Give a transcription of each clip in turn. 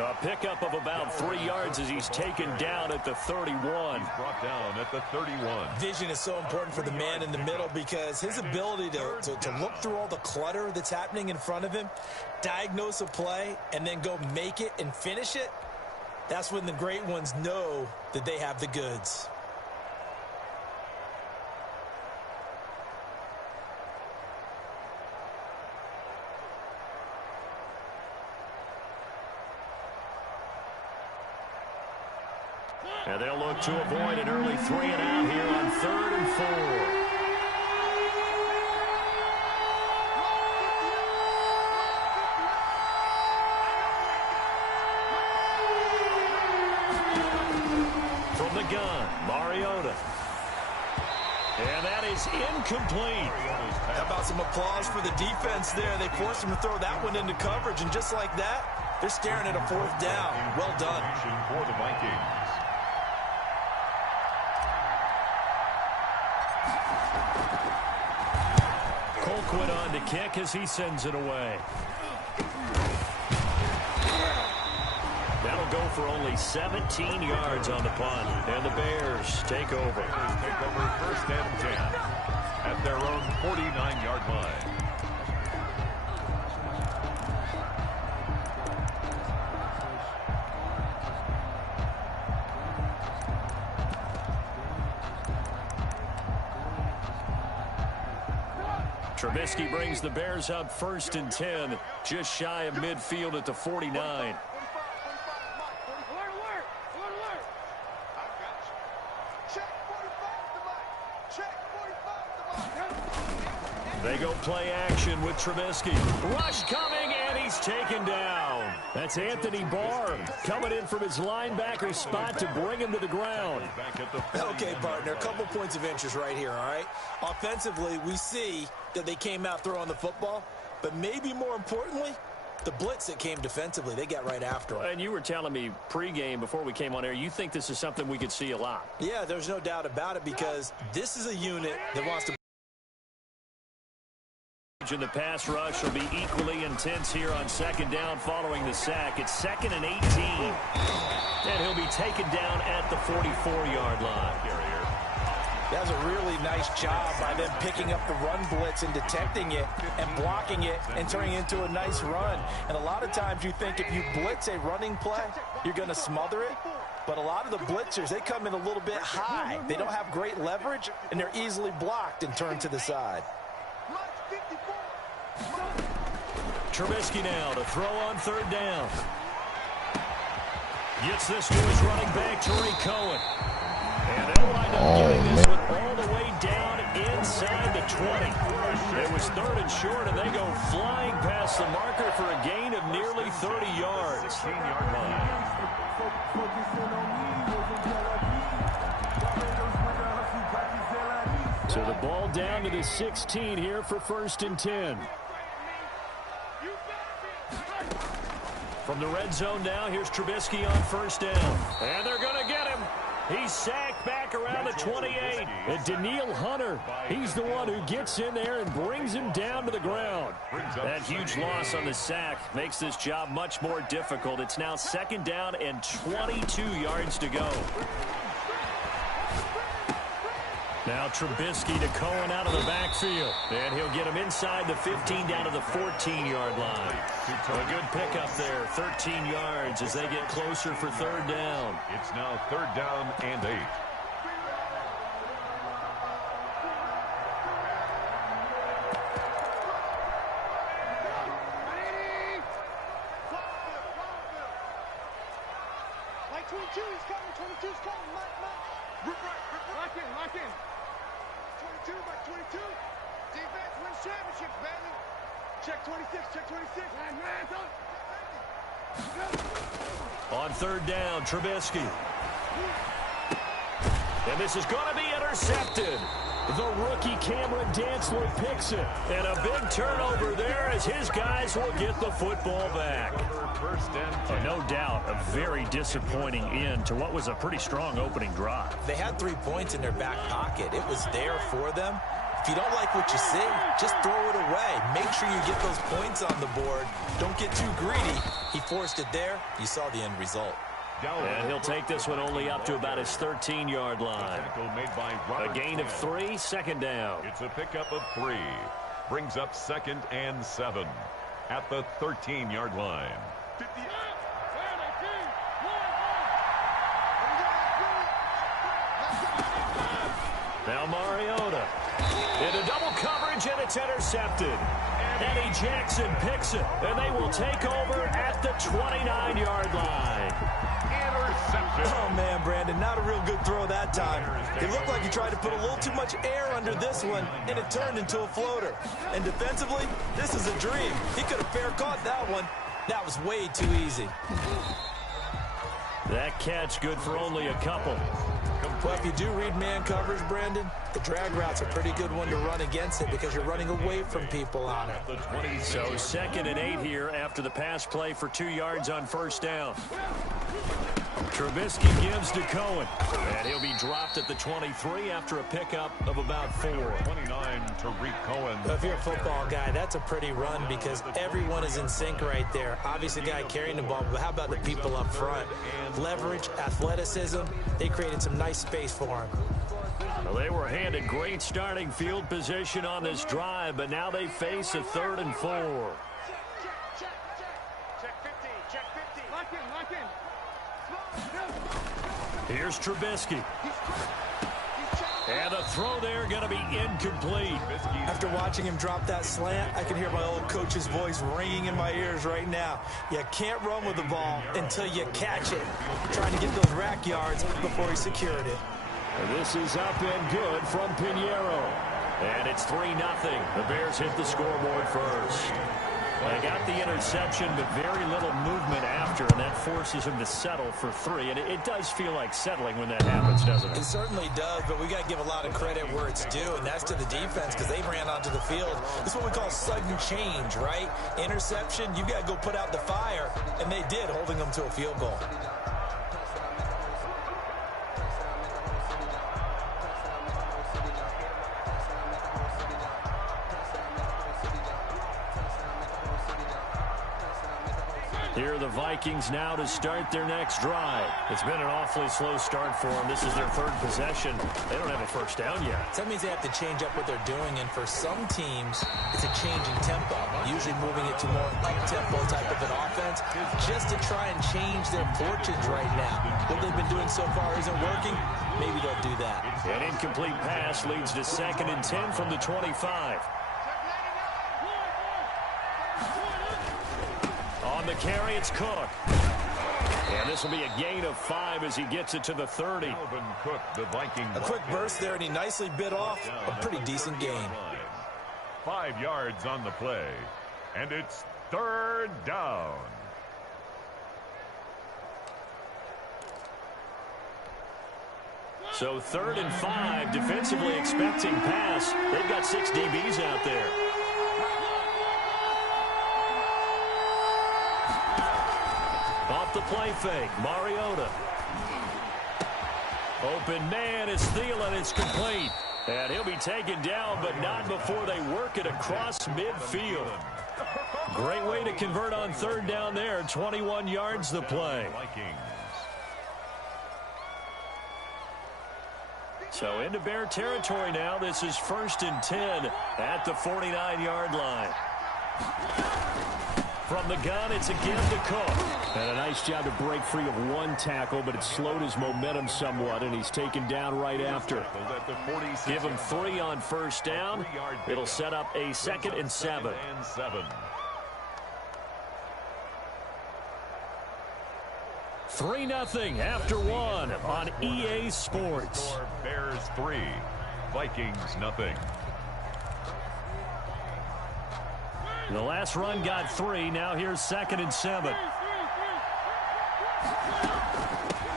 A pickup of about 3 yards as he's taken down at the 31. He's brought down at the 31. Vision is so important for the man in the middle because his ability to look through all the clutter that's happening in front of him, diagnose a play, and then go make it and finish it, that's when the great ones know that they have the goods. And they'll look to avoid an early 3-and-out here on 3rd and 4. From the gun, Mariota. And that is incomplete. How about some applause for the defense there? They forced him to throw that one into coverage, and just like that, they're staring at a 4th down. Well done. For the Vikings. Colquitt on to kick as he sends it away. That'll go for only 17 yards on the punt. And the Bears take over. Take over 1st and 10 at their own 49-yard line. Trubisky brings the Bears up 1st and 10, just shy of midfield at the 49. They go play action with Trubisky. Rush coming, and he's taken down. That's Anthony Barr coming in from his linebacker spot to bring him to the ground. Okay, partner, a couple points of interest right here, all right? Offensively, we see that they came out throwing the football, but maybe more importantly, the blitz that came defensively, they got right after him. And you were telling me pregame before we came on air, you think this is something we could see a lot. Yeah, there's no doubt about it because this is a unit that wants to. And the pass rush will be equally intense here on 2nd down following the sack. It's 2nd and 18. And he'll be taken down at the 44-yard line. That was a really nice job by them picking up the run blitz and detecting it and blocking it and turning it into a nice run. And a lot of times you think if you blitz a running play, you're going to smother it. But a lot of the blitzers, they come in a little bit high. They don't have great leverage, and they're easily blocked and turned to the side. Trubisky now to throw on 3rd down. Gets this to his running back, Tariq Cohen. And they'll wind up getting this one all the way down inside the 20. It was 3rd and short, and they go flying past the marker for a gain of nearly 30 yards. 16-yard line. So the ball down to the 16 here for 1st and 10. From the red zone now, here's Trubisky on 1st down. And they're going to get him. He's sacked back around the 28. And Daniil Hunter, he's the one who gets in there and brings him down to the ground. That huge loss on the sack makes this job much more difficult. It's now 2nd down and 22 yards to go. Now Trubisky to Cohen out of the backfield. And he'll get him inside the 15 down to the 14-yard line. A good pickup there, 13 yards as they get closer for 3rd down. It's now 3rd down and 8. On 3rd down, Trubisky. And this is going to be intercepted. The rookie Cameron Dantzler picks it. And a big turnover there as his guys will get the football back. No doubt, a very disappointing end to what was a pretty strong opening drive. They had 3 points in their back pocket. It was there for them. If you don't like what you see, just throw it away. Make sure you get those points on the board. Don't get too greedy. He forced it there. You saw the end result. And he'll take this one only up to about his 13-yard line. A gain of 3, second down. It's a pickup of 3. Brings up 2nd and 7 at the 13-yard line. Now Mariota into double coverage, and it's intercepted. Eddie Jackson picks it, and they will take over at the 29-yard line. Oh, man, Brandon, not a real good throw that time. It looked like he tried to put a little too much air under this one, and it turned into a floater. And defensively, this is a dream. He could have fair caught that one. That was way too easy. That catch good for only a couple. Well, if you do read man coverage, Brandon, the drag route's a pretty good one to run against it because you're running away from people on it. So 2nd and 8 here after the pass play for 2 yards on first down. Trubisky gives to Cohen, and he'll be dropped at the 23 after a pickup of about 4. 29 to Reed Cohen. Well, if you're a football guy, that's a pretty run because everyone is in sync right there. Obviously, the guy carrying the ball, but how about the people up front? Leverage, athleticism, they created some nice space for him. Well, they were handed great starting field position on this drive, but now they face a 3rd and 4. Here's Trubisky. And the throw there going to be incomplete. After watching him drop that slant, I can hear my old coach's voice ringing in my ears right now. You can't run with the ball until you catch it. Trying to get those rack yards before he secured it. And this is up and good from Pinheiro. And it's 3-0. The Bears hit the scoreboard first. They got the interception, but very little movement after, and that forces him to settle for 3. And it does feel like settling when that happens, doesn't it? It certainly does, but we got to give a lot of credit where it's due, and that's to the defense because they ran onto the field. This is what we call sudden change, right? Interception, you got to go put out the fire, and they did, holding them to a field goal. Here are the Vikings now to start their next drive. It's been an awfully slow start for them. This is their 3rd possession. They don't have a first down yet. That means they have to change up what they're doing, and for some teams, it's a change in tempo, usually moving it to more up-tempo type of an offense, just to try and change their fortunes right now. What they've been doing so far isn't working. Maybe they'll do that. An incomplete pass leads to 2nd and 10 from the 25. On the carry, it's Cook. And this will be a gain of 5 as he gets it to the 30. Cook, the Viking. A quick burst there, and he nicely bit off a pretty decent gain. 5 yards on the play, and it's 3rd down. So 3rd and 5, defensively expecting pass. They've got 6 DBs out there. Off the play fake, Mariota. Open man is Thielen. It's complete. And he'll be taken down, but not before they work it across midfield. Great way to convert on 3rd down there. 21 yards the play. So into Bear territory now. This is 1st and 10 at the 49-yard line. From the gun, it's a give to Cook. And a nice job to break free of one tackle, but it slowed his momentum somewhat, and he's taken down right after. Give him 3 on first down. It'll set up a 2nd and 7. 3-0 after 1 on EA Sports. Bears 3, Vikings nothing. The last run got 3. Now here's 2nd and 7.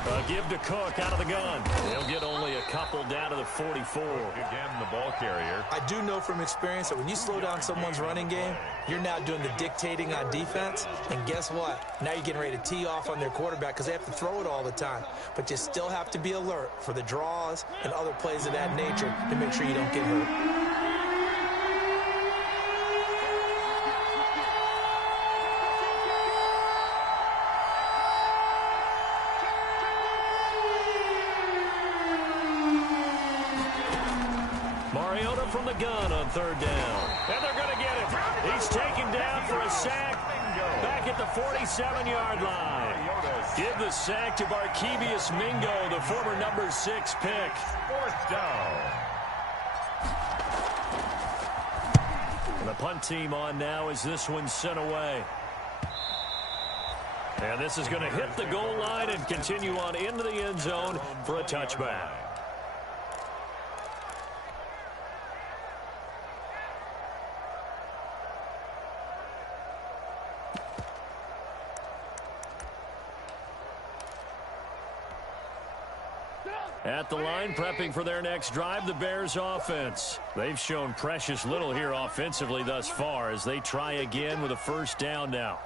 A give to Cook out of the gun. He'll get only a couple down to the 44. Again, the ball carrier. I do know from experience that when you slow down someone's running game, you're now doing the dictating on defense. And guess what? Now you're getting ready to tee off on their quarterback because they have to throw it all the time. But you still have to be alert for the draws and other plays of that nature to make sure you don't get hurt. from the gun on third down. And they're going to get him. He's taken down for a sack back at the 47-yard line. Give the sack to Barkevious Mingo, the former number 6 pick. Fourth down. And the punt team on now as this one's sent away. And this is going to hit the goal line and continue on into the end zone for a touchback. At the line, prepping for their next drive, the Bears offense. They've shown precious little here offensively thus far as they try again with a first down now.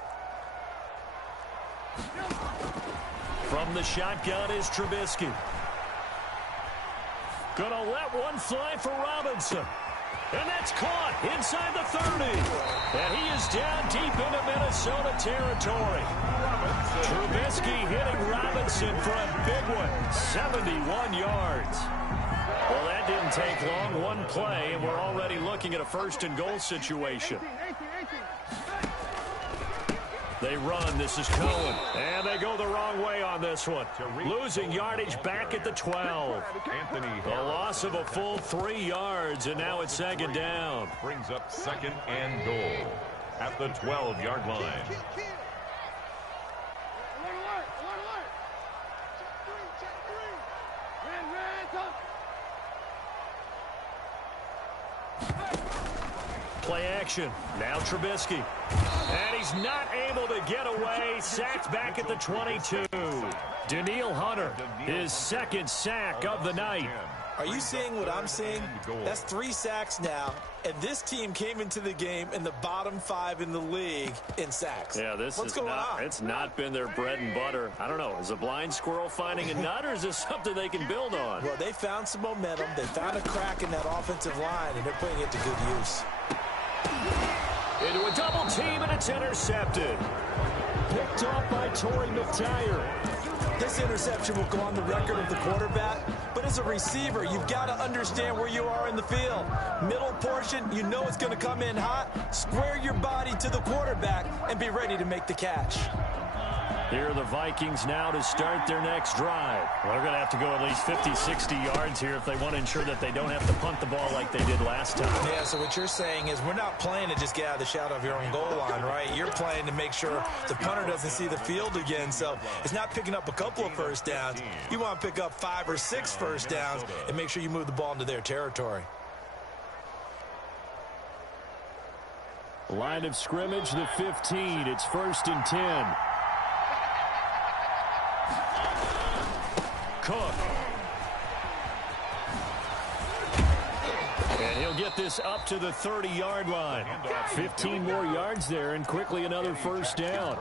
From the shotgun is Trubisky. Gonna let one fly for Robinson. And that's caught inside the 30. And he is down deep into Minnesota territory. Trubisky hitting Robinson for a big one. 71 yards. Well, that didn't take long. One play, and we're already looking at a first and goal situation. They run. This is Cohen. And they go the wrong way on this one. Losing yardage back at the 12. A loss of a full 3 yards, and now it's second down. Brings up second and goal at the 12-yard line. Play action. Now Trubisky. And he's not able to get away. Sacked back at the 22. Daniil Hunter, his second sack of the night. Are you seeing what I'm seeing? That's 3 sacks now, and this team came into the game in the bottom 5 in the league in sacks. Yeah, what's going on? It's not been their bread and butter. I don't know. Is a blind squirrel finding a nut, or is this something they can build on? Well, they found some momentum. They found a crack in that offensive line, and they're putting it to good use. Into a double team, and it's intercepted. Picked off by Torrey McTyer. This interception will go on the record of the quarterback, but as a receiver, you've got to understand where you are in the field. Middle portion, you know it's going to come in hot. Square your body to the quarterback and be ready to make the catch. Here are the Vikings now to start their next drive. Well, they're going to have to go at least 50, 60 yards here if they want to ensure that they don't have to punt the ball like they did last time. Yeah, so what you're saying is we're not playing to just get out of the shadow of your own goal line, right? You're playing to make sure the punter doesn't see the field again. So it's not picking up a couple of first downs. You want to pick up 5 or 6 first downs and make sure you move the ball into their territory. Line of scrimmage, the 15. It's 1st and 10. Cook. And he'll get this up to the 30-yard line. 15 more yards there, and quickly another first down.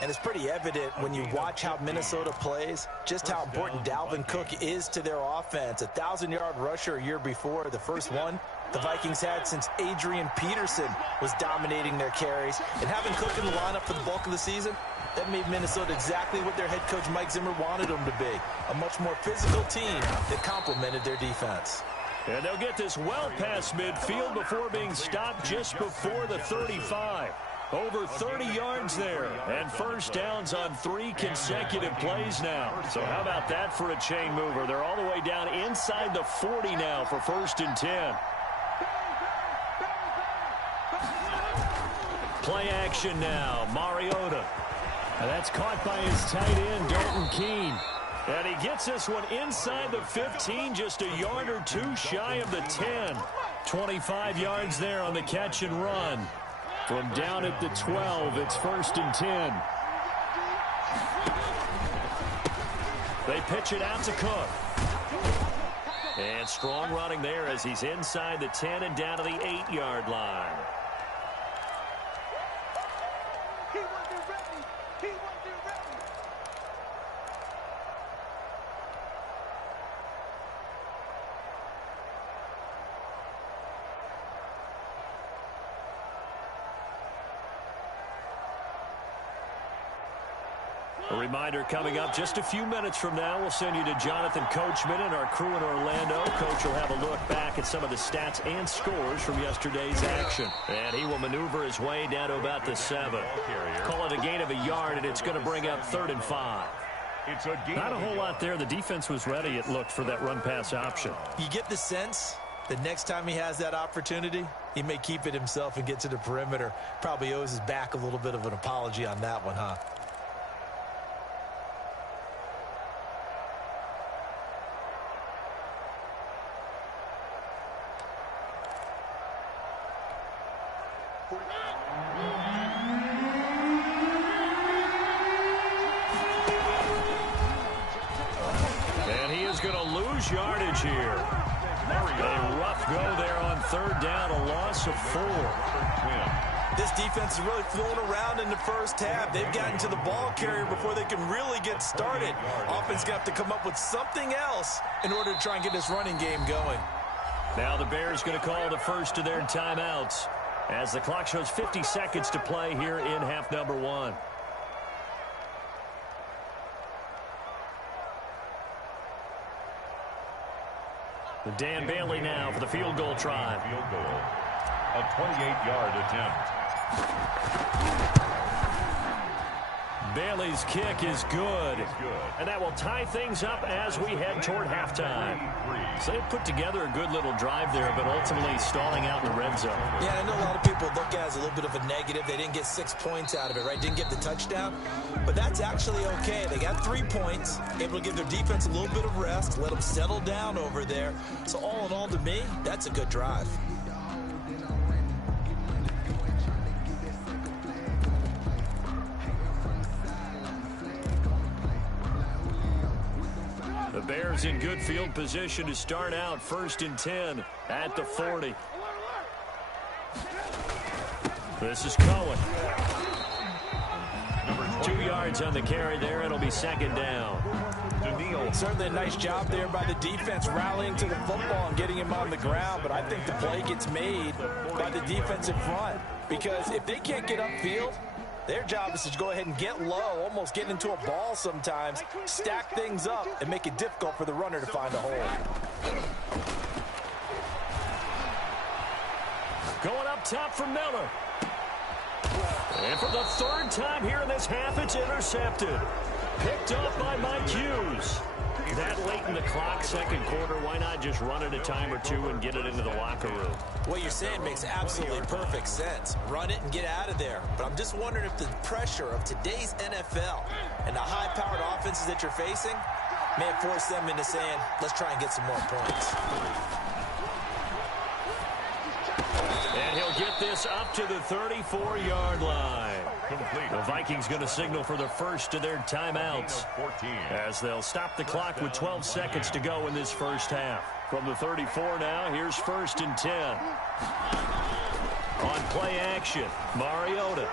And it's pretty evident when you watch how Minnesota plays, just how important Dalvin Cook is to their offense. A 1,000-yard rusher a year before, the first one the Vikings had since Adrian Peterson was dominating their carries. And having Cook in the lineup for the bulk of the season, that made Minnesota exactly what their head coach Mike Zimmer wanted them to be. A much more physical team that complemented their defense. And they'll get this well past midfield before being stopped just before the 35. Over 30 yards there. And first downs on 3 consecutive plays now. So how about that for a chain mover? They're all the way down inside the 40 now for 1st and 10. Play action now. Mariota. And that's caught by his tight end, Dalton Keene. And he gets this one inside the 15, just a yard or 2 shy of the 10. 25 yards there on the catch and run. From down at the 12, it's 1st and 10. They pitch it out to Cook. And strong running there as he's inside the 10 and down to the 8-yard line. A reminder coming up just a few minutes from now, we'll send you to Jonathan Coachman and our crew in Orlando. Coach will have a look back at some of the stats and scores from yesterday's action. And he will maneuver his way down to about the 7. Call it a gain of a yard, and it's going to bring up 3rd and 5. Not a whole lot there. The defense was ready, it looked, for that run-pass option. You get the sense that next time he has that opportunity, he may keep it himself and get to the perimeter. Probably owes his back a little bit of an apology on that one, huh? And he is going to lose yardage here. A rough go there on 3rd down, a loss of 4. This defense is really flowing around in the first half. They've gotten to the ball carrier before they can really get started. Offense going to have to come up with something else in order to try and get this running game going. Now the Bears going to call the first of their timeouts as the clock shows 50 seconds to play here in half number 1. Dan Bailey now for the field goal try. Field goal. A 28-yard attempt. Bailey's kick is good. And that will tie things up as we head toward halftime. So they put together a good little drive there, but ultimately stalling out in the red zone. Yeah, I know a lot of people look at it as a little bit of a negative. They didn't get 6 points out of it, right? Didn't get the touchdown. But that's actually okay. They got 3 points, able to give their defense a little bit of rest, let them settle down over there. So all in all, to me, that's a good drive. The Bears in good field position to start out 1st and 10 at the 40. This is Cohen. 2 yards on the carry there. It'll be 2nd down. Certainly a nice job there by the defense rallying to the football and getting him on the ground, but I think the play gets made by the defense in front, because if they can't get upfield, their job is to go ahead and get low, almost get into a ball sometimes, stack things up, and make it difficult for the runner to find a hole. Going up top for Miller. And for the 3rd time here in this half, it's intercepted. Picked up by Mike Hughes. That late in the clock, 2nd quarter, why not just run it a time or two and get it into the locker room? What you're saying makes absolutely perfect sense. Run it and get out of there. But I'm just wondering if the pressure of today's NFL and the high-powered offenses that you're facing may have forced them into saying, let's try and get some more points. And he'll get this up to the 34-yard line. Complete. The Vikings going to signal for the first of their timeouts as they'll stop the clock with 12 seconds to go in this first half. From the 34 now, here's 1st and 10. On play action, Mariota.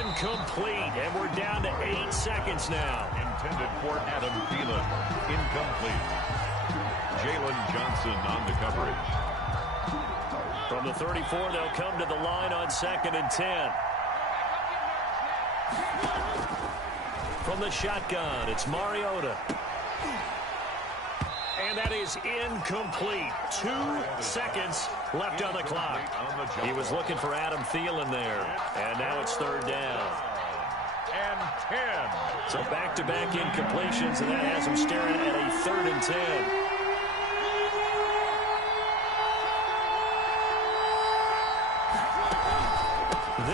Incomplete, and we're down to 8 seconds now. Intended for Adam Thielen. Incomplete. Jalen Johnson on the coverage. From the 34, they'll come to the line on 2nd and 10. From the shotgun, it's Mariota. And that is incomplete. 2 seconds left on the clock. He was looking for Adam Thielen there. And now it's 3rd down. And 10. So back-to-back incompletions, and that has him staring at a 3rd and 10.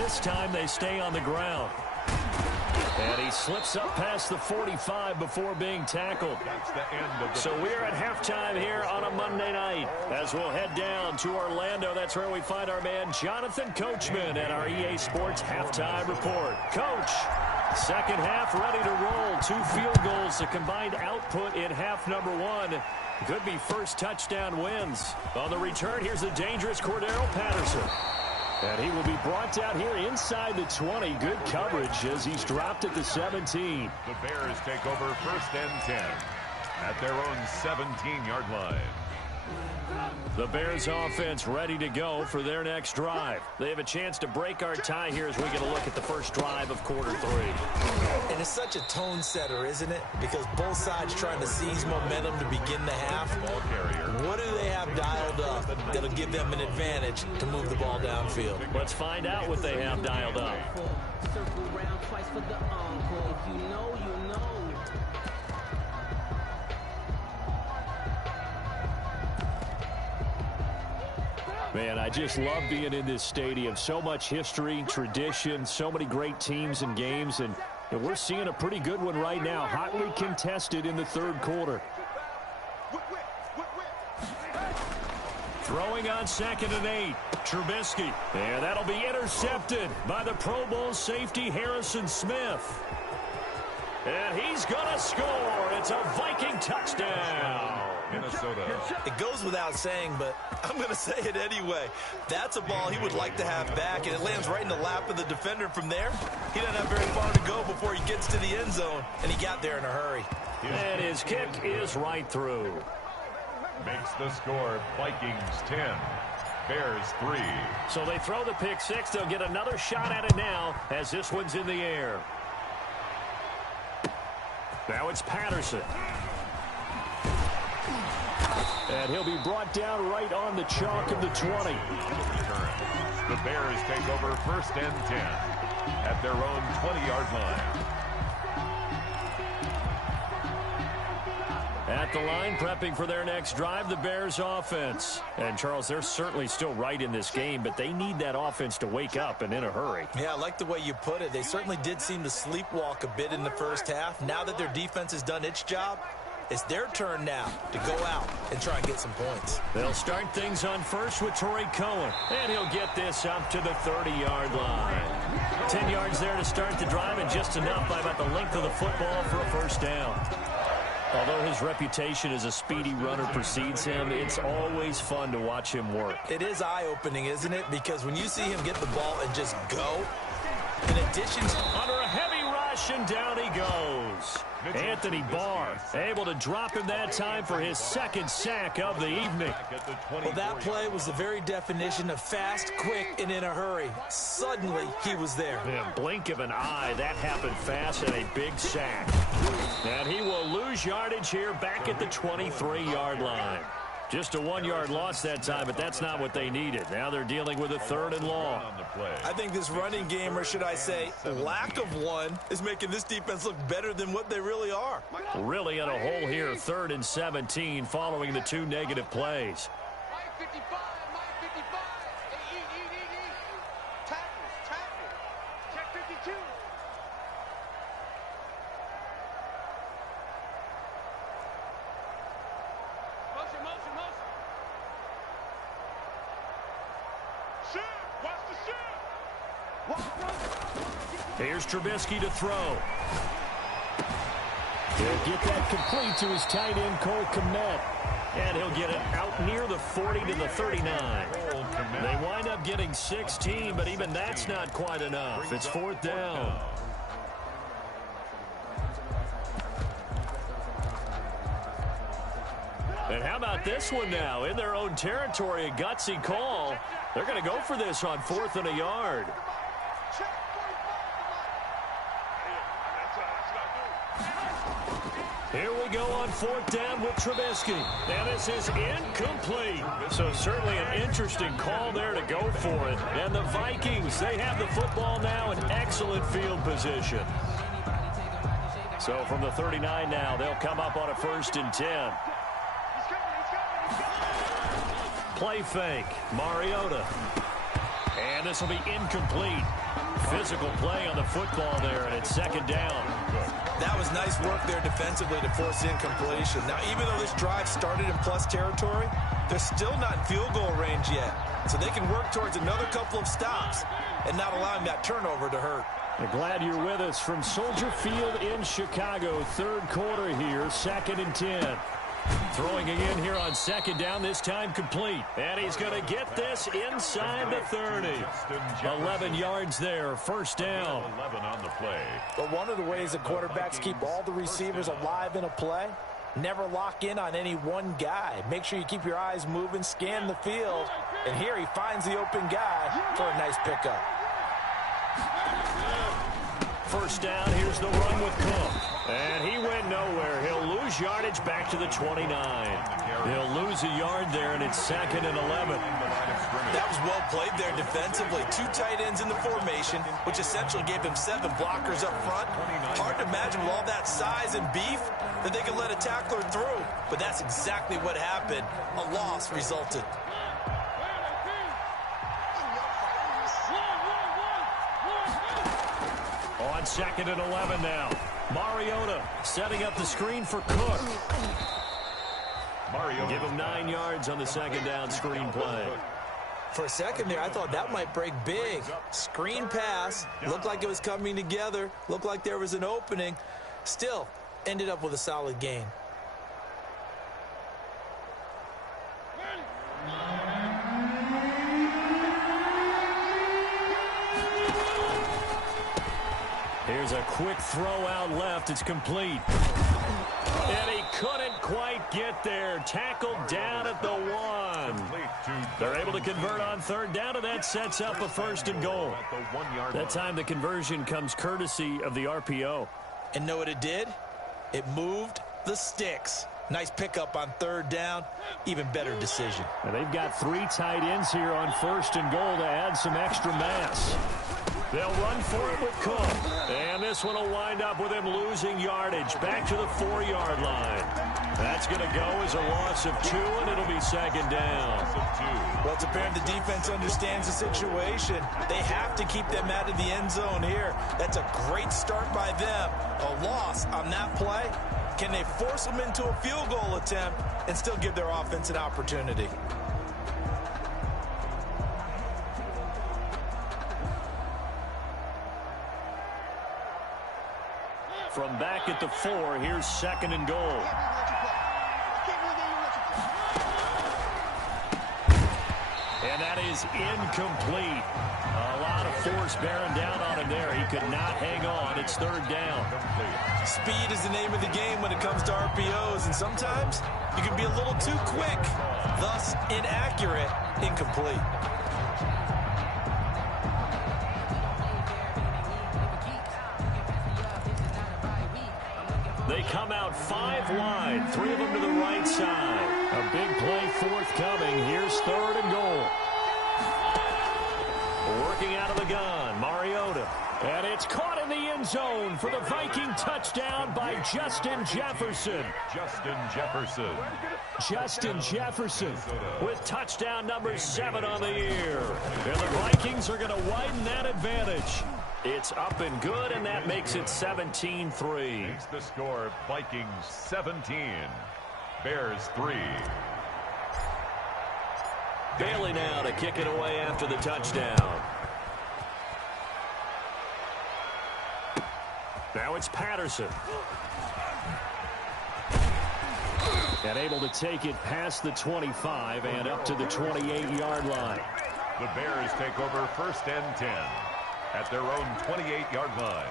This time they stay on the ground. And he slips up past the 45 before being tackled. So we're at halftime here on a Monday night. As we'll head down to Orlando, that's where we find our man Jonathan Coachman at our EA Sports Halftime Report. Coach, 2nd half ready to roll. 2 field goals, the combined output in half number 1. Could be first touchdown wins. On the return, here's the dangerous Cordero Patterson. And he will be brought down here inside the 20. Good coverage as he's dropped at the 17. The Bears take over 1st and 10 at their own 17-yard line. The Bears offense ready to go for their next drive. They have a chance to break our tie here as we get a look at the first drive of quarter 3. And it's such a tone setter, isn't it? Because both sides trying to seize momentum to begin the half. What do they have dialed up that'll give them an advantage to move the ball downfield? Let's find out what they have dialed up. Circle round twice for the encore. If you know, you know. Man, I just love being in this stadium. So much history, tradition, so many great teams and games, and we're seeing a pretty good one right now, hotly contested in the third quarter. Throwing on 2nd and 8, Trubisky. And that'll be intercepted by the Pro Bowl safety Harrison Smith. And he's going to score. It's a Viking touchdown. Minnesota. It goes without saying, but I'm going to say it anyway. That's a ball he would like to have back, and it lands right in the lap of the defender from there. He doesn't have very far to go before he gets to the end zone, and he got there in a hurry. And his kick is right through. Makes the score Vikings 10, Bears 3. So they throw the pick six. They'll get another shot at it now as this one's in the air. Now it's Patterson. And he'll be brought down right on the chalk of the 20. The Bears take over 1st and 10 at their own 20-yard line. At the line, prepping for their next drive, the Bears offense. And, Charles, they're certainly still right in this game, but they need that offense to wake up and in a hurry. Yeah, I like the way you put it. They certainly did seem to sleepwalk a bit in the first half. Now that their defense has done its job, it's their turn now to go out and try and get some points. They'll start things on first with Torrey Cohen, and he'll get this up to the 30-yard line. 10 yards there to start the drive, and just enough by about the length of the football for a first down. Although his reputation as a speedy runner precedes him, it's always fun to watch him work. It is eye-opening, isn't it? Because when you see him get the ball and just go, in addition to... Under a heavy rush, and down he goes. Anthony Barr able to drop him that time for his second sack of the evening. Well, that play was the very definition of fast, quick, and in a hurry. Suddenly, he was there. In a blink of an eye, that happened fast, and a big sack. And he will lose yardage here back at the 23-yard line. Just a 1-yard loss that time, but that's not what they needed. Now they're dealing with a 3rd and long. I think this running game, or should I say lack of one, is making this defense look better than what they really are. Really in a hole here, 3rd and 17 following the 2 negative plays. Here's Trubisky to throw. He'll get that complete to his tight end, Cole Kmet. And he'll get it out near the 40 to the 39. They wind up getting 16, but even that's not quite enough. It's 4th down. And how about this one now? In their own territory, a gutsy call. They're going to go for this on 4th and a yard. Here we go on 4th down with Trubisky. And this is incomplete. So certainly an interesting call there to go for it. And the Vikings, they have the football now in excellent field position. So from the 39 now, they'll come up on a 1st and 10. Play fake, Mariota. And this will be incomplete. Physical play on the football there, and it's 2nd down. That was nice work there defensively to force incompletion. Now, even though this drive started in plus territory, they're still not in field goal range yet. So they can work towards another couple of stops and not allowing that turnover to hurt. I'm glad you're with us from Soldier Field in Chicago. 3rd quarter here, 2nd and 10. Throwing again here on 2nd down, this time complete. And he's going to get this inside the 30. 11 yards there, 1st down. 11 on the play. But one of the ways that quarterbacks keep all the receivers alive in a play, never lock in on any one guy. Make sure you keep your eyes moving, scan the field. And here he finds the open guy for a nice pickup. First down, here's the run with Cook. And he went nowhere. He'll lose yardage back to the 29. He'll lose a yard there, and it's 2nd and 11. That was well played there defensively. 2 tight ends in the formation, which essentially gave them 7 blockers up front. Hard to imagine with all that size and beef that they could let a tackler through. But that's exactly what happened. A loss resulted. On 2nd and 11 now. Mariota setting up the screen for Cook. Give him 9 yards on the 2nd down screen play. For a second there, I thought that might break big. Screen pass. Looked like it was coming together. Looked like there was an opening. Still, ended up with a solid gain. Here's a quick throw out left. It's complete. And he couldn't quite get there. Tackled down at the 1. They're able to convert on 3rd down, and that sets up a 1st and goal. That time the conversion comes courtesy of the RPO. And know what it did? It moved the sticks. Nice pickup on 3rd down. Even better decision. And they've got 3 tight ends here on 1st and goal to add some extra mass. They'll run for it with Cook. And this one will wind up with him losing yardage back to the 4-yard line. That's going to go as a loss of 2, and it'll be 2nd down. Well, it's apparent the defense understands the situation. They have to keep them out of the end zone here. That's a great start by them. A loss on that play. Can they force them into a field goal attempt and still give their offense an opportunity? From back at the 4, here's 2nd and goal. And that is incomplete. A lot of force bearing down on him there. He could not hang on. It's 3rd down. Speed is the name of the game when it comes to RPOs, and sometimes you can be a little too quick, thus inaccurate, incomplete. They come out 5 wide, 3 of them to the right side. A big play forthcoming. Here's 3rd and goal. Working out of the gun, Mariota. And it's caught in the end zone for the Viking touchdown by Justin Jefferson. Justin Jefferson with touchdown number 7 on the year. And the Vikings are going to widen that advantage. It's up and good, and that makes it 17-3. Makes the score Vikings 17, Bears 3. Bailey now to kick it away after the touchdown. Now it's Patterson. And able to take it past the 25 and up to the 28-yard line. The Bears take over 1st and 10 at their own 28-yard line.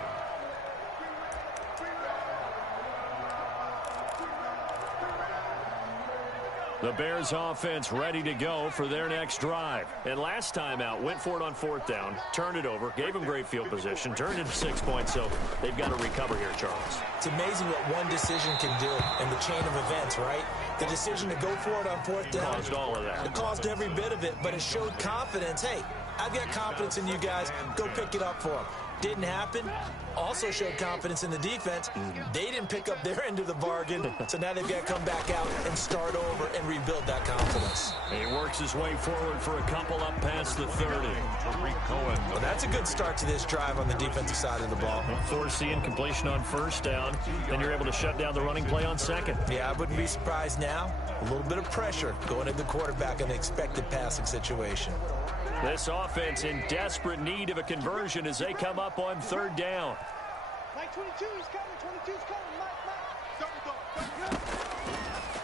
The Bears offense ready to go for their next drive. And last time out, went for it on 4th down, turned it over, gave them great field position, turned into 6 points, so they've got to recover here, Charles. It's amazing what one decision can do in the chain of events, right? The decision to go for it on 4th down. Caused all of that. It caused every bit of it, but it showed confidence. Hey, I've got confidence in you guys. Go pick it up for them. Didn't happen. Also showed confidence in the defense. They didn't pick up their end of the bargain, so now they've got to come back out and start over and rebuild that confidence. He works his way forward for a couple up past the 30. Well, that's a good start to this drive on the defensive side of the ball. Foreseeing completion on 1st down, then you're able to shut down the running play on 2nd. Yeah, I wouldn't be surprised now. A little bit of pressure going at the quarterback in the expected passing situation. This offense in desperate need of a conversion as they come up on 3rd down. Mike 22 is coming. 22 is coming. Mike.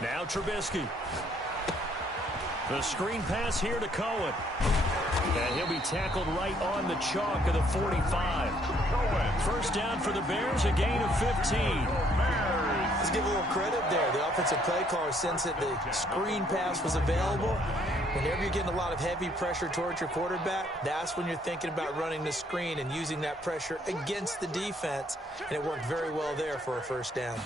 Now Trubisky. The screen pass here to Cohen. And he'll be tackled right on the chalk of the 45. 1st down for the Bears, a gain of 15. Let's give a little credit there. The offensive play caller sensed that the screen pass was available. Whenever you're getting a lot of heavy pressure towards your quarterback, that's when you're thinking about running the screen and using that pressure against the defense, and it worked very well there for a first down.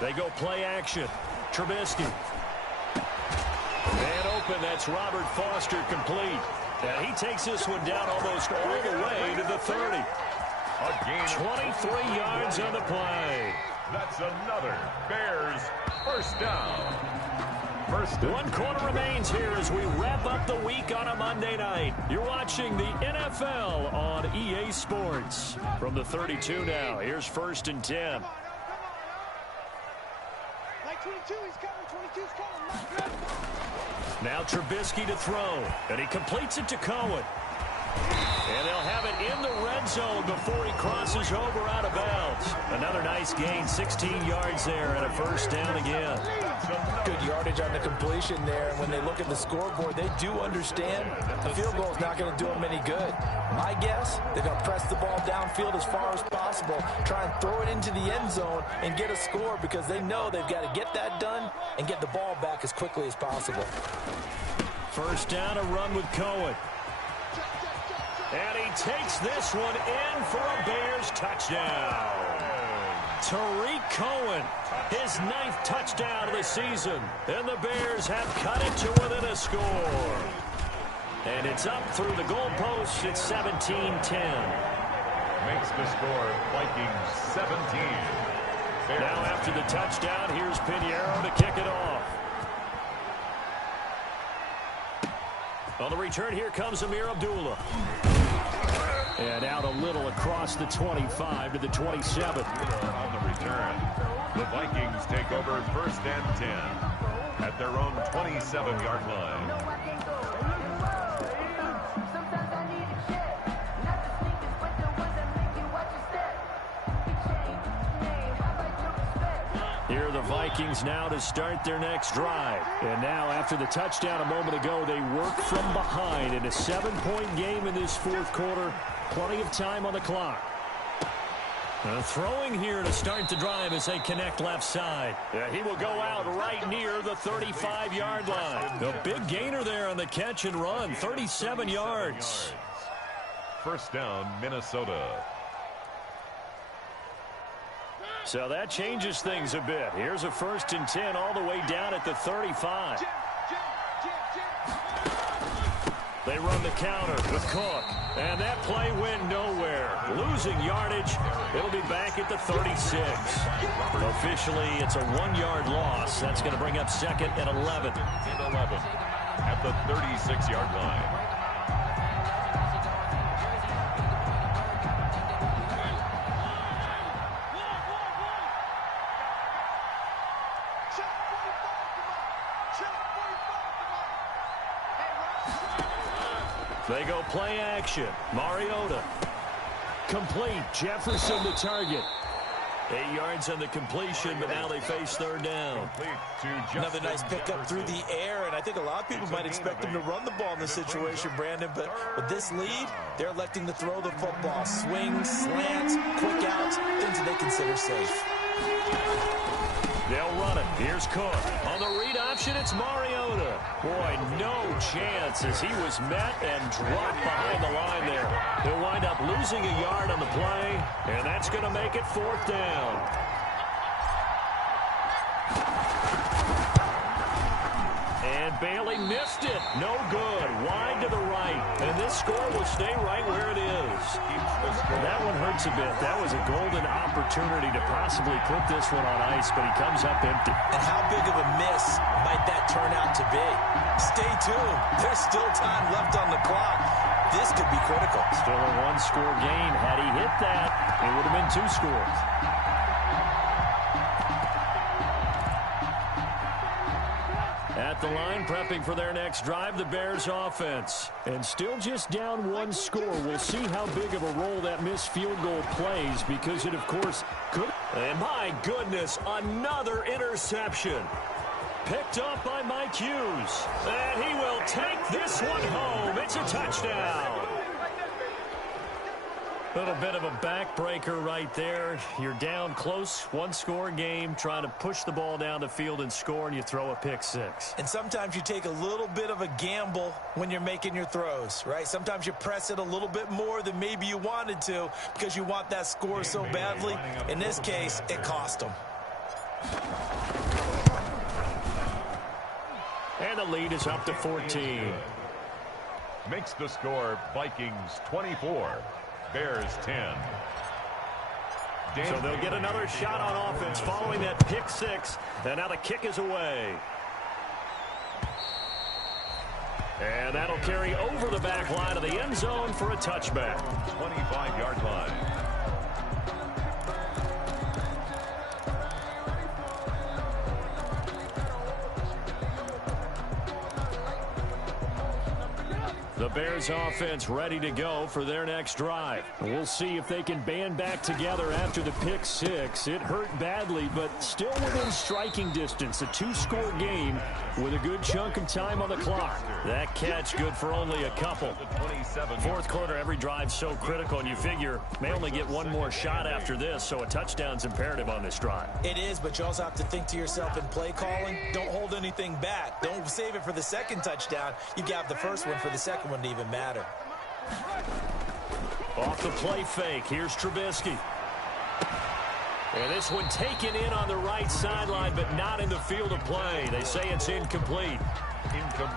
They go play action. Trubisky. And open, that's Robert Foster complete. And he takes this one down almost all the way to the 30. A gain 23 yards on the play. That's another Bears first down. One quarter remains here as we wrap up the week on a Monday night. You're watching the NFL on EA Sports. From the 32 now, here's 1st and 10. Like 22, he's coming. 22's coming. Now Trubisky to throw, and he completes it to Cohen. And they'll have it in the red zone before he crosses over out of bounds. Another nice gain, 16 yards there, and a first down again. Good yardage on the completion there. And when they look at the scoreboard, they do understand the field goal is not going to do them any good. My guess, they're going to press the ball downfield as far as possible, try and throw it into the end zone and get a score because they know they've got to get that done and get the ball back as quickly as possible. First down, a run with Cohen. And he takes this one in for a Bears touchdown. Tariq Cohen, his 9th touchdown of the season. And the Bears have cut it to within a score. And it's up through the goalposts. It's 17-10. Makes the score Vikings 17. Bears. Now after the touchdown, here's Pinheiro to kick it off. On the return, here comes Amir Abdullah. And out a little across the 25 to the 27. On the return, the Vikings take over 1st and 10 at their own 27-yard line. Here are the Vikings now to start their next drive. And now after the touchdown a moment ago, they work from behind in a 7-point game in this 4th quarter. Plenty of time on the clock. Throwing here to start the drive as they connect left side. Yeah, he will go out right near the 35-yard line. The big gainer there on the catch and run, 37 yards. First down, Minnesota. So that changes things a bit. Here's a 1st and 10 all the way down at the 35. They run the counter with Cook. And that play went nowhere. Losing yardage. It'll be back at the 36. Officially, it's a 1-yard loss. That's going to bring up 2nd and 11. At the 36-yard line. They go play action. Mariota. Complete. Jefferson the target. 8 yards on the completion, but now they face 3rd down. Another nice pickup through the air, and I think a lot of people might expect them to run the ball in this situation, Brandon, but with this lead, they're electing to throw the football. Swings, slants, quick outs, things that they consider safe. They'll run it. Here's Cook. On the read option, it's Mariota. Boy, no chance as he was met and dropped behind the line there. He'll wind up losing a yard on the play, and that's going to make it 4th down. And Bailey missed it. No good. Wide to the right. And this score will stay right where it is. That one hurts a bit. That was a golden opportunity to possibly put this one on ice, but he comes up empty. And how big of a miss might that turn out to be? Stay tuned. There's still time left on the clock. This could be critical. Still a 1-score game. Had he hit that, it would have been 2 scores. At the line, prepping for their next drive, the Bears offense. And still just down 1 score. We'll see how big of a role that missed field goal plays because it, of course, could. And my goodness, another interception. Picked up by Mike Hughes. And he will take this one home. It's a touchdown. Little bit of a backbreaker right there. You're down close, one-score game, trying to push the ball down the field and score, and you throw a pick six. And sometimes you take a little bit of a gamble when you're making your throws, right? Sometimes you press it a little bit more than maybe you wanted to because you want that score so badly. In this case, it cost them. And the lead is up to 14. Makes the score Vikings 24. Bears 10. So they'll get another shot on offense following that pick six. And now the kick is away. And that'll carry over the back line of the end zone for a touchback. 25-yard line. The Bears offense ready to go for their next drive. We'll see if they can band back together after the pick six. It hurt badly, but still within striking distance. A two-score game with a good chunk of time on the clock. That catch good for only a couple. Fourth quarter, every drive so critical, and you figure may only get one more shot after this, so a touchdown's imperative on this drive. It is, but you also have to think to yourself in play calling, don't hold anything back. Don't save it for the second touchdown. You got the first one for the second one to even matter. Off the play fake, here's Trubisky. And this one taken in on the right sideline, but not in the field of play. They say it's incomplete.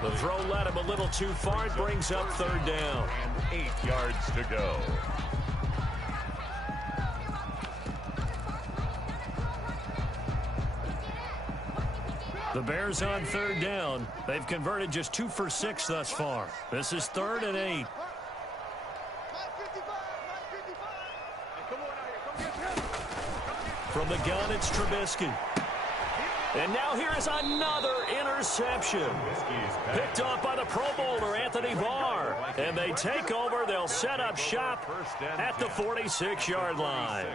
The throw led him a little too far. It brings up third down. And 8 yards to go. The Bears on third down. They've converted just 2 for 6 thus far. This is 3rd and 8. From the gun, it's Trubisky. And now here is another interception. Picked off by the Pro Bowler, Anthony Barr. And they take over. They'll set up shop at the 46-yard line.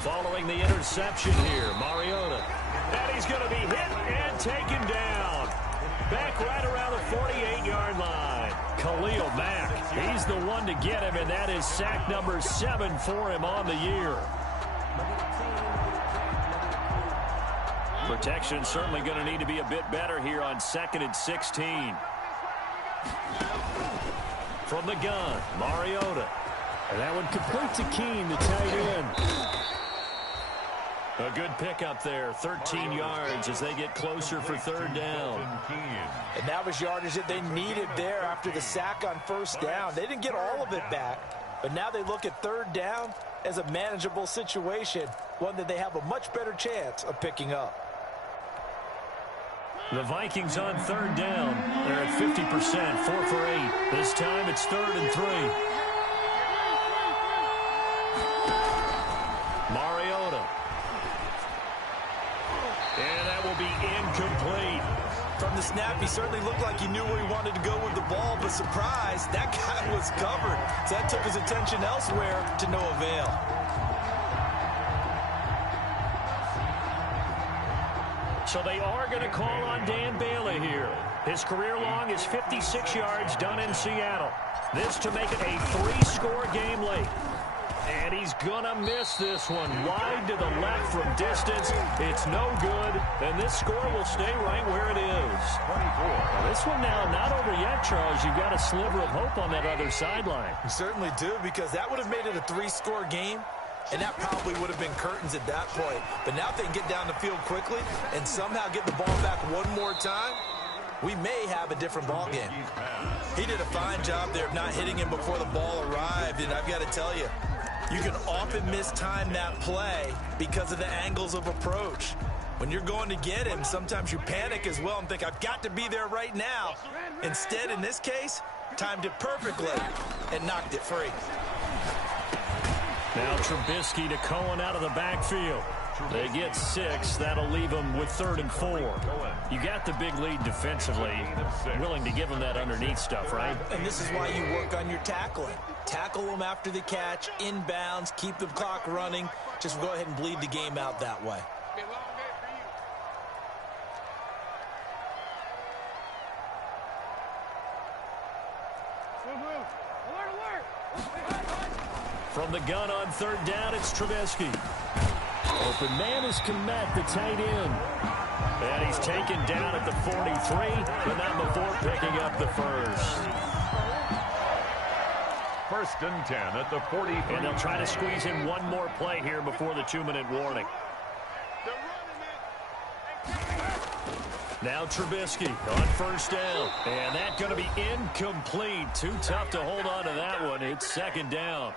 Following the interception here, Mariota. And he's going to be hit and taken down. Back right around the 48-yard line. Khalil Mack, he's the one to get him, and that is sack number 7 for him on the year. Protection certainly going to need to be a bit better here on 2nd and 16. From the gun, Mariota. And that one complete to Keene, the tight end. A good pickup there, 13 yards as they get closer for third down. And that was yardage that they needed there after the sack on first down. They didn't get all of it back, but now they look at third down as a manageable situation, one that they have a much better chance of picking up. The Vikings on third down. They're at 50%, 4 for 8. This time it's 3rd and 3. Mariota. And that will be incomplete. From the snap, he certainly looked like he knew where he wanted to go with the ball, but surprise, that guy was covered. So that took his attention elsewhere to no avail. So they are going to call on Dan Bailey here. His career long is 56 yards done in Seattle. This to make it a 3-score game late. And he's going to miss this one. Wide to the left from distance. It's no good. And this score will stay right where it is. 24. Now this one now not over yet, Charles. You've got a sliver of hope on that other sideline. You certainly do, because that would have made it a 3-score game. And that probably would have been curtains at that point. But now if they can get down the field quickly and somehow get the ball back one more time, we may have a different ball game. He did a fine job there of not hitting him before the ball arrived. And I've got to tell you, you can often mistime that play because of the angles of approach. When you're going to get him, sometimes you panic as well and think, I've got to be there right now. Instead, in this case, timed it perfectly and knocked it free. Now Trubisky to Cohen out of the backfield. They get 6. That'll leave them with 3rd and 4. You got the big lead defensively. Willing to give them that underneath stuff, right? And this is why you work on your tackling. Tackle them after the catch, inbounds, keep the clock running. Just go ahead and bleed the game out that way. From the gun on 3rd down, it's Trubisky. Open man is Komet, the tight end. And he's taken down at the 43, but not before picking up the first. 1st and 10 at the 43. And they'll try to squeeze in one more play here before the 2-minute warning. Now Trubisky on 1st down. And that's going to be incomplete. Too tough to hold on to that one. It's 2nd down.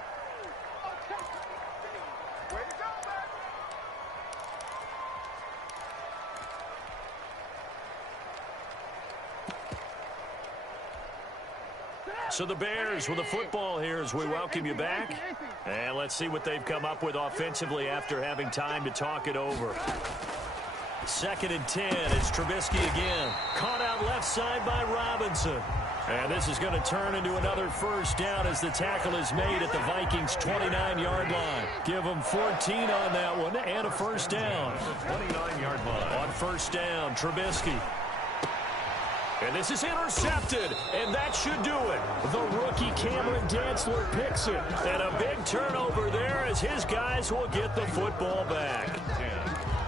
So the Bears with the football here as we welcome you back. And let's see what they've come up with offensively after having time to talk it over. 2nd and 10. It's Trubisky again. Caught out left side by Robinson. And this is going to turn into another 1st down as the tackle is made at the Vikings' 29-yard line. Give them 14 on that one and a 1st down. 29-yard line. On 1st down, Trubisky. And this is intercepted, and that should do it. The rookie Cameron Dantzler picks it. And a big turnover there as his guys will get the football back.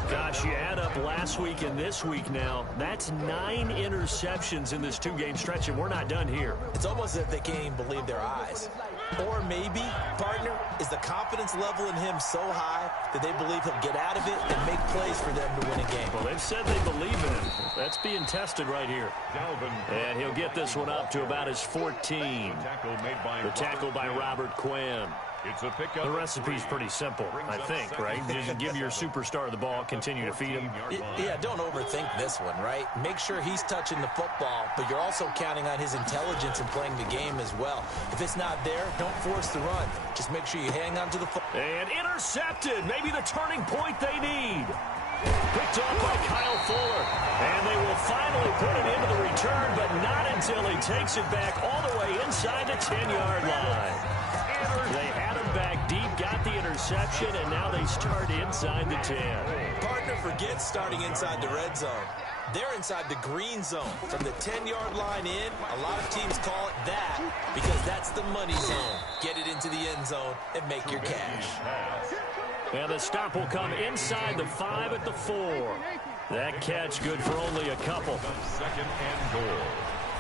Gosh, you add up last week and this week now, that's 9 interceptions in this 2-game stretch, and we're not done here. It's almost as if they can't even believe their eyes. Or maybe, partner, is the confidence level in him so high that they believe he'll get out of it and make plays for them to win a game. Well, they've said they believe in him. That's being tested right here. And he'll get this one up to about his 14. The tackle by Robert Quinn. The recipe's pretty simple, I think, right? Just give your superstar the ball, continue to feed him. Yeah, don't overthink this one, right? Make sure he's touching the football, but you're also counting on his intelligence in playing the game as well. If it's not there, don't force the run. Just make sure you hang on to the football. And intercepted, maybe the turning point they need. Picked off by Kyle Fuller. And they will finally put it into the return, but not until he takes it back all the way inside the 10-yard line. They had him back deep, got the interception, and now they start inside the 10. Partner forgets starting inside the red zone. They're inside the green zone. From the 10-yard line in, a lot of teams call it that because that's the money zone. Get it into the end zone and make your cash. And the stop will come inside the 5 at the 4. That catch good for only a couple. 2nd and goal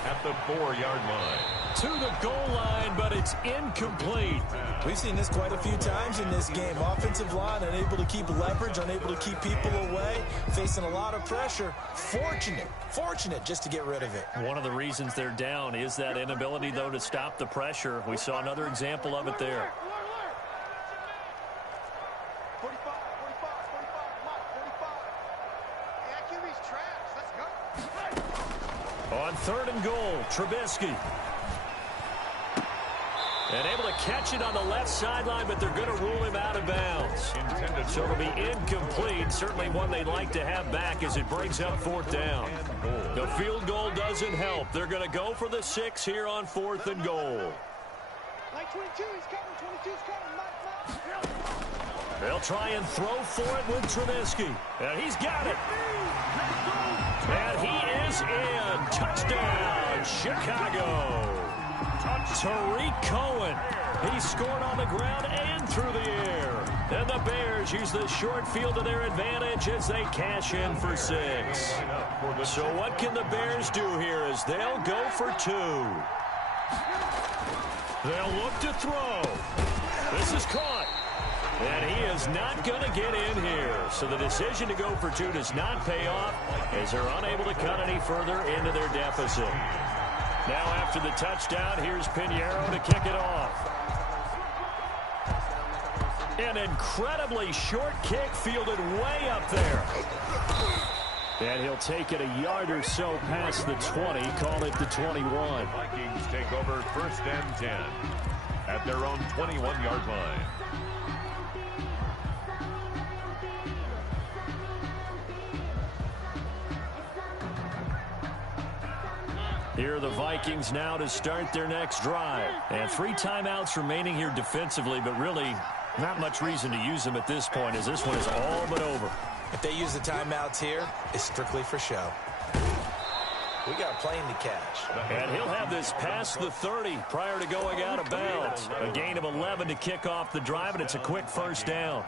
at the 4-yard line. To the goal line, but it's incomplete. We've seen this quite a few times in this game. Offensive line unable to keep leverage, unable to keep people away, facing a lot of pressure. Fortunate just to get rid of it. One of the reasons they're down is that inability, though, to stop the pressure. We saw another example of it there. 45. Hey, QB's trash. Let's go. On 3rd and goal, Trubisky. And able to catch it on the left sideline, but they're going to rule him out of bounds. So it'll be incomplete. Certainly one they'd like to have back as it brings up 4th down. The field goal doesn't help. They're going to go for the 6 here on 4th and goal. Like 22, he's coming. 22's coming. They'll try and throw for it with Trubisky. And he's got it. And he is in. Touchdown, Chicago. Tariq Cohen. He scored on the ground and through the air. And the Bears use the short field to their advantage as they cash in for 6. So what can the Bears do here as they'll go for 2. They'll look to throw. This is caught. And he is not going to get in here. So the decision to go for 2 does not pay off as they're unable to cut any further into their deficit. Now after the touchdown, here's Pinheiro to kick it off. An incredibly short kick fielded way up there. And he'll take it a yard or so past the 20, call it the 21. Vikings take over 1st and 10 at their own 21-yard line. Here are the Vikings now to start their next drive. And 3 timeouts remaining here defensively, but really not much reason to use them at this point, as this one is all but over. If they use the timeouts here, it's strictly for show. We got a plane to catch. And he'll have this past the 30 prior to going out of bounds. A gain of 11 to kick off the drive, and it's a quick first down.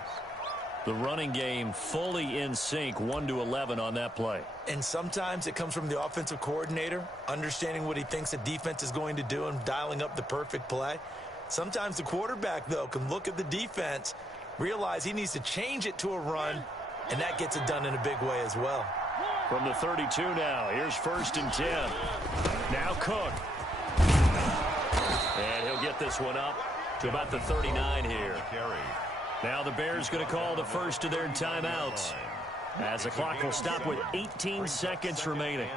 The running game fully in sync, 1-11 on that play. And sometimes it comes from the offensive coordinator, understanding what he thinks the defense is going to do and dialing up the perfect play. Sometimes the quarterback, though, can look at the defense, realize he needs to change it to a run, and that gets it done in a big way as well. From the 32 now, here's 1st and 10. Now Cook. And he'll get this one up to about the 39 here. Now the Bears going to call the first of their timeouts, as the clock will stop with 18 seconds remaining.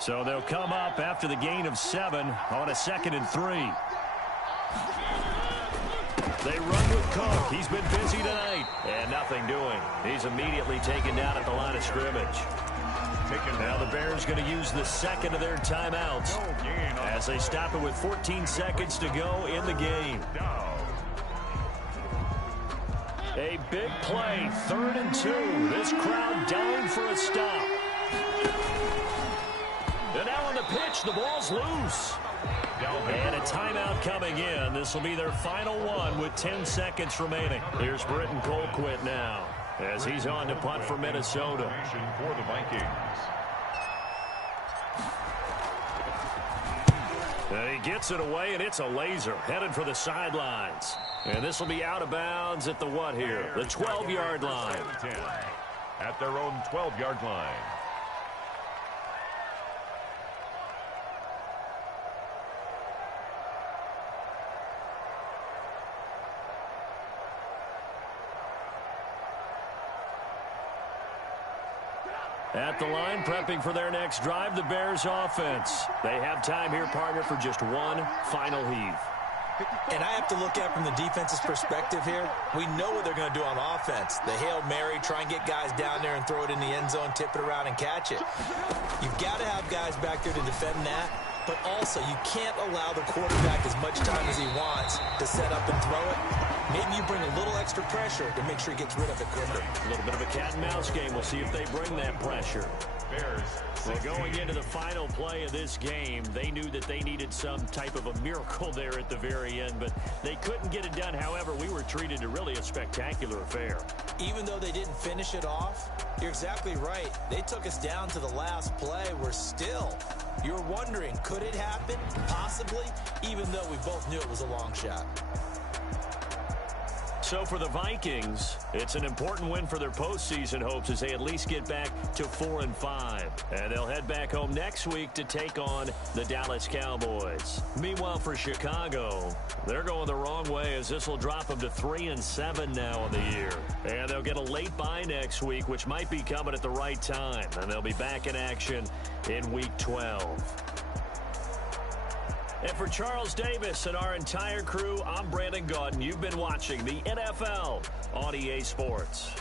So they'll come up after the gain of 7 on a 2nd and 3. They run with Cook. He's been busy tonight. And nothing doing. He's immediately taken down at the line of scrimmage. Now the Bears going to use the 2nd of their timeouts as they stop it with 14 seconds to go in the game. A big play, 3rd and 2. This crowd dying for a stop. And now on the pitch, the ball's loose. And a timeout coming in. This will be their final one with 10 seconds remaining. Here's Britton Colquitt now as he's on to punt for Minnesota. For the Vikings. And he gets it away, and it's a laser headed for the sidelines. And this will be out of bounds at the what here? The 12-yard line. At their own 12-yard line. At the line, prepping for their next drive, the Bears offense. They have time here, partner, for just one final heave. And I have to look at from the defense's perspective here. We know what they're going to do on offense. The Hail Mary, try and get guys down there and throw it in the end zone, tip it around and catch it. You've got to have guys back there to defend that. But also, you can't allow the quarterback as much time as he wants to set up and throw it. Maybe you bring a little extra pressure to make sure he gets rid of it quicker. A little bit of a cat and mouse game. We'll see if they bring that pressure. Well, going into the final play of this game, they knew that they needed some type of a miracle there at the very end, but they couldn't get it done. However, we were treated to really a spectacular affair. Even though they didn't finish it off, you're exactly right. They took us down to the last play. We're still, you're wondering, could it happen? Possibly, even though we both knew it was a long shot. So for the Vikings, it's an important win for their postseason hopes as they at least get back to 4-5. And they'll head back home next week to take on the Dallas Cowboys. Meanwhile, for Chicago, they're going the wrong way as this will drop them to 3-7 now on the year. And they'll get a late bye next week, which might be coming at the right time. And they'll be back in action in Week 12. And for Charles Davis and our entire crew, I'm Brandon Gaudin. You've been watching the NFL on EA Sports.